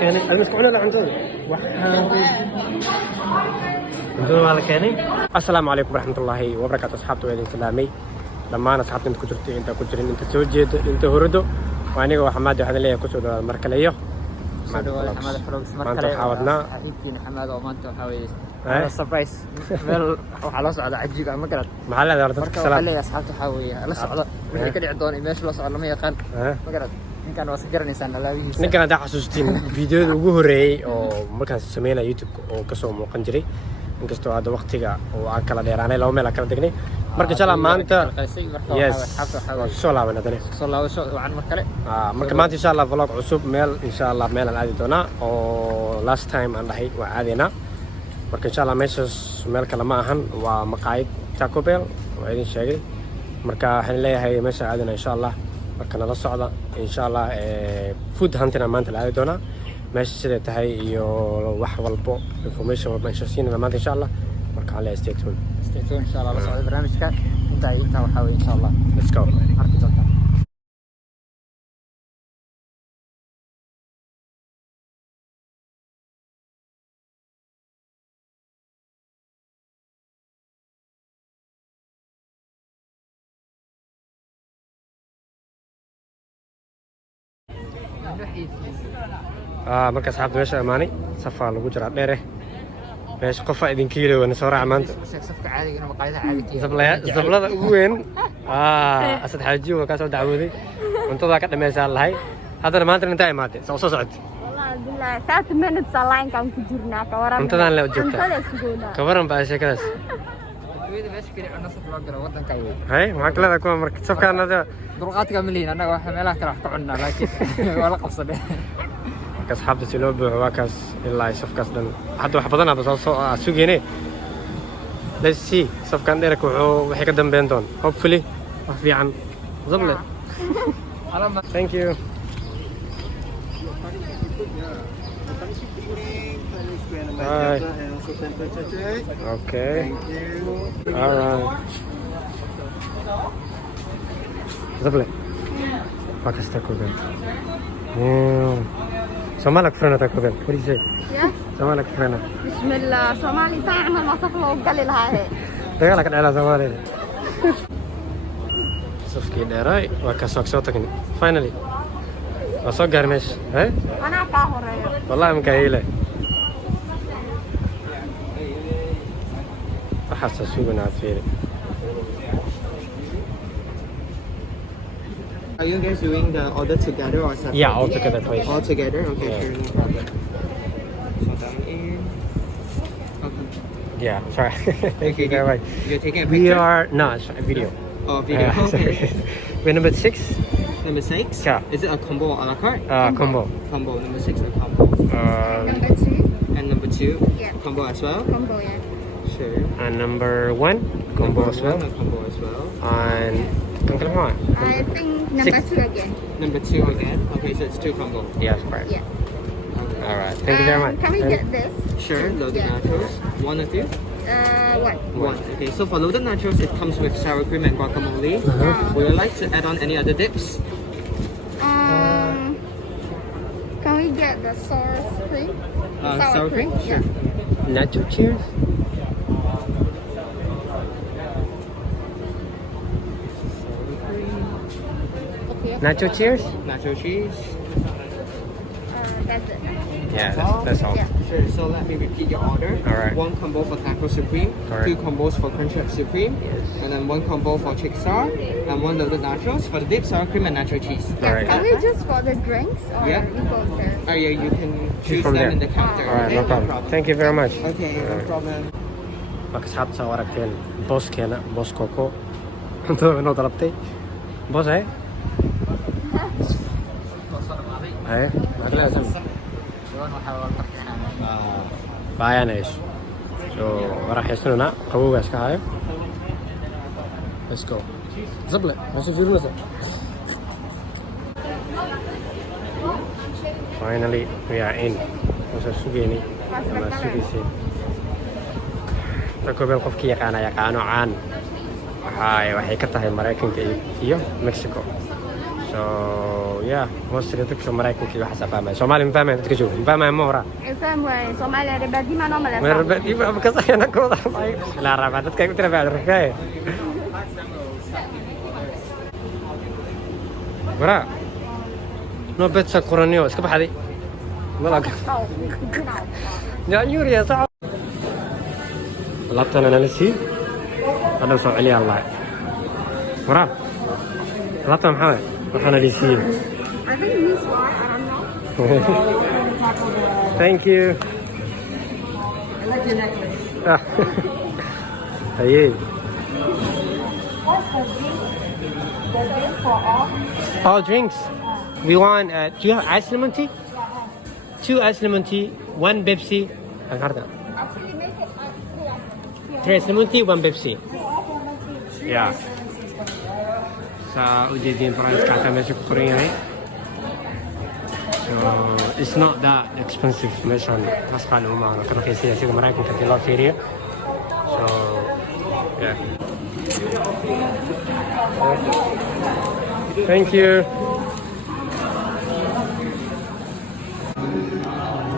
كاني المسكونة لا عندهم عندهم على كاني. السلام عليكم ورحمة الله وبركاته. أصحابتي وين سلامي لما أنا أصحابتي أنت كنت كنترين أنت توجد أنت هردو وأنا وحماد وحنا ليه كنت المركلية حماد فلوكس مركلية حاولنا حبيبتي حماد ومانتو حاوي هذا سربرايز ميل waxaa la socda cajiga ma garad maxaa la dadka marka waxaa leeyahay asxaabta waxaa weeye la socda wixii ka dhici doona meesha la socda lama yaqaan ma garad ninkan waa sajaranaysan alaabihiisa ninkan aad xasuustiin fiidiyoda ugu horeeyay oo markaan sameynay YouTube oo ka soo muuqan jiray inkastoo hadda waqtiga oo aan kala dheeraanay laba meel kala degnay marka inshallah maanta yes soo laabasho wacan mar kale marka maanta inshallah vlog cusub meel inshallah meel aan aadi doonaa oo last time aan dhahay waa aadina marka inshallah meeshaas meel kale ma ahan waa maqaayad Taco Bell oo idin sheegay marka waxaan leeyahay meesha aadina inshallah marka nala socda inshallah food hunting maanta la aadi doonaa meesha sida tahay iyo wax walbo information walba inshallah maanta inshallah marka aan leeyahay stay tuned inshallah la socda barnaamijka inta waxa weeye inshallah let's go arki doonta marka asxaabta meesha amaanay safaa lagu jiraa dheere meesha qofa idin kiilo wana soo raac maanta safka caadiga inuu maqaayadaha caadiga zablada ugu weyn asad xaajiyo waa ka soo dacwooday cuntada ka dhameysaa lahay haddana maanta inta imaatay soo socotay wallahi billahi 30 minutes line kan ku jirnaa ka waran cuntadan la joogta ka waran baa sheekadaas meesha kale cunno saf loo galo wadanka weey hay maxaa kala ku marka safkaanada dulqaadka miliin anaga waxa meelaha kale wax ka cunnaa laakiin wala qabsadee asxaabta si loo buuxo waa kaas ilaa safkaas dhan hadda wax badan aad soo sugeene let's see safkan dheerka wuxuu wixii ka dambeyn doon hopefully wax fiican zable thank you Hi. Okay. All right. Zable. Pakas Taco Bell. Somalak friend Taco Bell. What do you say? Yeah. Somalak friend. Bismillah. Somali saacna ma saflo gali lahaa. Dagaalka dhacay Somali. Safkii dheeray waa ka soo tagin. Finally. Waa soo gaarmeesh. Ana ka horeeyo. Wallahi ma kayle. waxaa suuganaa fiiri. Are you guys doing the order together or separately? Yeah, all together, please. All together? Okay, Yeah. sure, no problem. So down in. Okay. Yeah, sorry. Thank you very much. You're taking a We picture? are no, it's a video. Oh, video. Okay. We're number 6. Number 6? Yeah. Is it a combo or a la carte? Combo. Combo. Number 6 a combo. Number 2. And number 2? Yeah. Combo as well? Combo yeah. Sure. And number 1 combo Number as well. 1 a combo as well. And I think number 2 again. Number 2 again? Okay, so it's 2 combo. yes, correct. Yeah. Okay. All right. Thank you very much. Can we And- get this? Sure, loaded Yeah. nachos. 1 or 2? What? 1. Okay, so for loaded nachos, it comes with sour cream and guacamole. Would you like to add on any other dips? Can we get the sour cream? Sour cream? Sure. Nacho cheers. Okay. Nacho cheers. Nacho cheese. That's it. Yeah, that's all. Yeah. Sure, so let me repeat your order. All right. 1 combo for taco supreme, Correct. 2 combos for crunch wrap supreme, and then 1 combo for chick star, and 1 loaded nachos for the dip, sour cream, and nacho cheese. Yeah. Alright. Can we just for the drinks or Yeah. you go there? Oh yeah, you can choose from them there. in the counter. All right, okay? no problem. Thank you very much. Okay, no problem. marka asxaabta soo aragteen booskeena boos coco cuntada inoo dalabtay boos hay baayanayso so waraxaysanuna qabowga iska hayo let's go zable masu fiirinaysa finally we are in wasa sugeeni ama sugeysay Taco Bell qofkii yaqaano caan waxay ka tahay Mareykanka iyo Mexico So yeah, mostly dadka Maraykanka iyo waxa fahmay. Soomaali ma fahmay dadka jooga. Ma fahmay ma hora. فاهم وين Soomaaliya ribadima no mala Ma rabbi ma ka saxina ko dhaxay. La raba dadka ku tira baad rafay. Bara. No betsa Quraniyo iska baxday. Malaga. Ya yuri ya sax. Labtana nalisi. Hada soo celiya Allah. Bara. Labtana maxaa waxana lisiin. I think this one, I don't know. Thank you. I like your necklace. Hey. All drinks. We want. Do you have ice lemon tea? 2 ice lemon tea, 1 Pepsi. I got that. Actually, make it 3 ice lemon tea, 1 Pepsi. Yeah. Sa ujeedin price kata meesha ku qoran yahay. So it's not that expensive meeshan. Taas qaali uma aha. Ka raqiisaya sida Maraykanka hadii loo fiiriyo. So yeah. Thank you.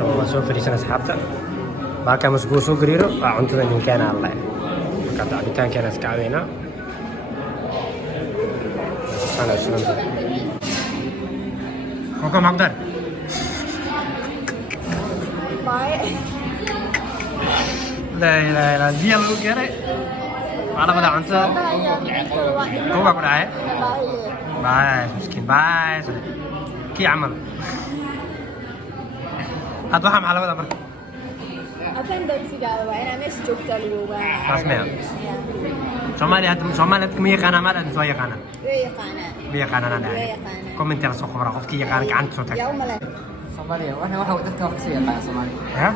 So soo fadhiisan asxaabta. Baalka mas'uul soo gariiro waa cuntada ninkeena Allah. Marka cabitaankeena iska caawina. Ana shukran. Koko magdar. Bye. La dia lagu kere. Ana bada cunta. Koko ku dhacay. Bye, miskin bye. Ki amal. Had waxa maxaa labada marka? Attendancy-gaada waa inaa meesha joogtaa lagu ogaanaa. Rasmiya. Soomaali ma yaqaanaa ma dhan soo yaqaanaa. Way yaqaanaan. Ma yaqaanaa Way dhahay. yaqaanaan. Comment la soo qabra qofkii yaqaan gacanta soo tag. Yaa u malay. Soomaaliya waxa dadka wax soo yaqaan Soomaaliya. Ha?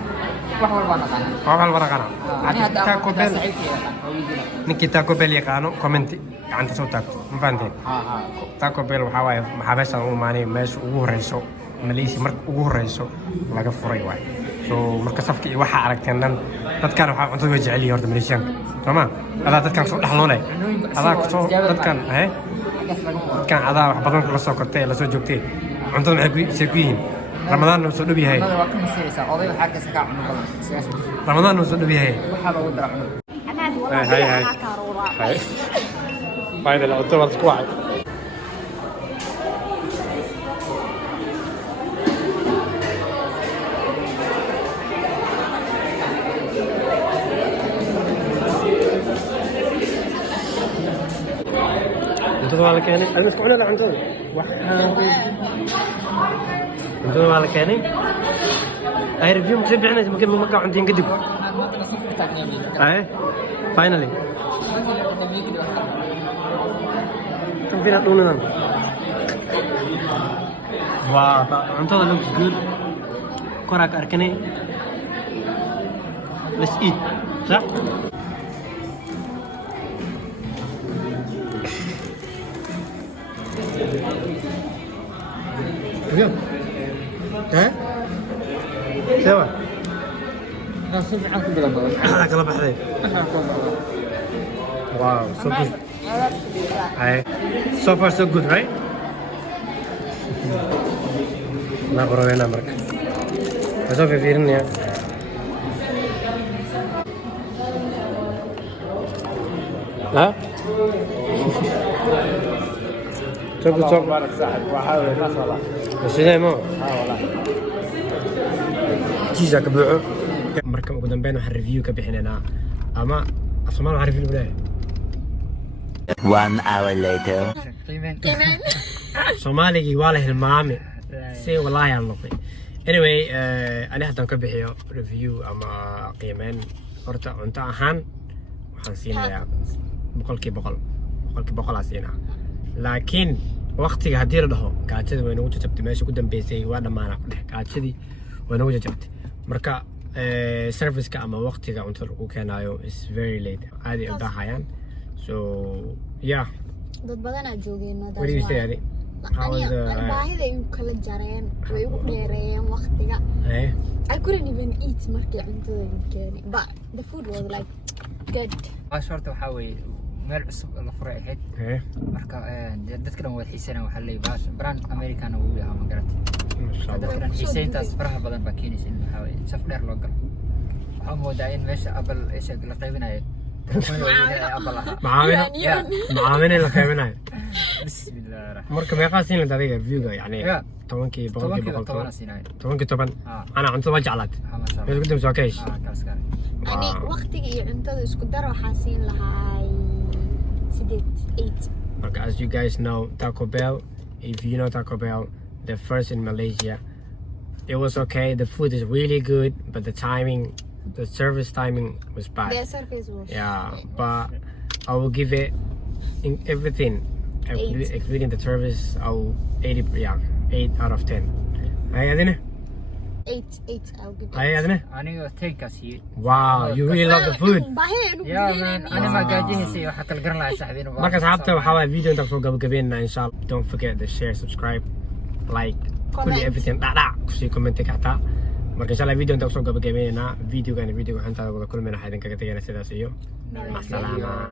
Wax walba naqaan. Qof wal yaqaana. Ani hadda Taco Bell. saaxiibkii Ninki Taco Bell yaqaano comment gacanta soo tag. Ma fahanteen? ha. Taco Bell waxa waaye maxaabiistan u maanay meesha ugu horeyso Malaysia marka ugu horeyso laga furay waay. So marka safki waxa aragteen dadkan waxa cuntada way jecel yihiin horta Malaysianka. Soma? Adaa dadkan soo dhaxloonay. Adaa soo dadkan dadkan adaa wax badan kula soo kortay la soo joogtay. Cuntada maxay ku yihiin? Ramadaan uu soo dhaw yahay. Waa ka masiraysa oday waxa ka sakaa cuno badan. Ramadaan uu soo dhaw yahay. Waxa lagu dara cuno. Anaad Hay, hay, hay. wallahi karuura. Hay. Bayda la cuntada waa isku wacay. cuntada waa la keenay adna isku cunada cuntada cuntada waa la keenay ay review ma soo bixinaysa marka cuntiin kadib ay finally kan fina dhuunanan waa cuntada looks good koraa ka arkanay let's eat صح بجد؟ ها؟ سوا؟ Nah, sufi aku bilang bagus. Kalau bahasa. Wow, so good. Hi. So far so good, right? Nah, probain mereka. Masa pikirin ya. Hah? Cok. بارك صاحب وحاول ما شاء الله. بس زي ما. والله. جيزة كبيعه. مركب قدام بينه هالريفيو كبيحنا أما أصلا ما عارف البداية. 1 hour later. كمان Soomaaliga waa la hilmaamay si wallahi aan noqday anyway ani hadaan ka bixiyo review ama qiimeyn horta cunto ahaan waxaan siinayaa boqolkiiba boqol aan siinaa laakiin waqtiga haddii la dhaho gaajada way nagu jajabtay meesha ku dambeysay waa dhammaana gaajadii way nagu jajabtay marka serviceka ama waqtiga cuntada lagu keenaayo is very late aadi ay u daahayaan so yeah dad badan aa joogeen what do you say Adi? How was baahida ay kala jareen way u dheereeyeen waqtiga I couldn't even eat markii cuntada la keenay but the food was like good Shorta waxa weeye meel cusub la furay ahayd Hey. marka dadka dhan way xiisanayaan waxa la yiraahdaa brand American oo yahay ma garatay Masha Allah. dadka dhan xiisayntaas faraha badan baa keenaysa in waxa weeye saf dheer loo galo waxaa moodaa in meesha Apple ay la qaybinayo Apple aha معاملة la qaybinayo bismillah marka meeqa siin la adiga view-ga yani 10kii 10kii 10 ana cunto ma jeclaat ma sha meel gudum soo kaysh Allah ani waqtiga iyo cuntada isku dar waxaa siin lahaa 8 marka as you guys know Taco Bell if you know Taco Bell the first in Malaysia it was okay the food is really good but the service timing was bad their service was yeah but I will give it in everything including the service I'll 8 out of 10 ay adina 8 I'll give ay it adina aniga takeas iyo wow you really love the food أنا ما قاعدين يسوي حتى القرن لا يساعدين marka asxaabta waxaa waay video inta soo gabagabeynaa insha Allah don't forget to share subscribe like kulli everything dhac kusii comment xataa marka insha Allah video inta soo gabagabeynaa videogan waxaan taa wada kulmina xaydin kaga tagayna sidaas iyo ma salaama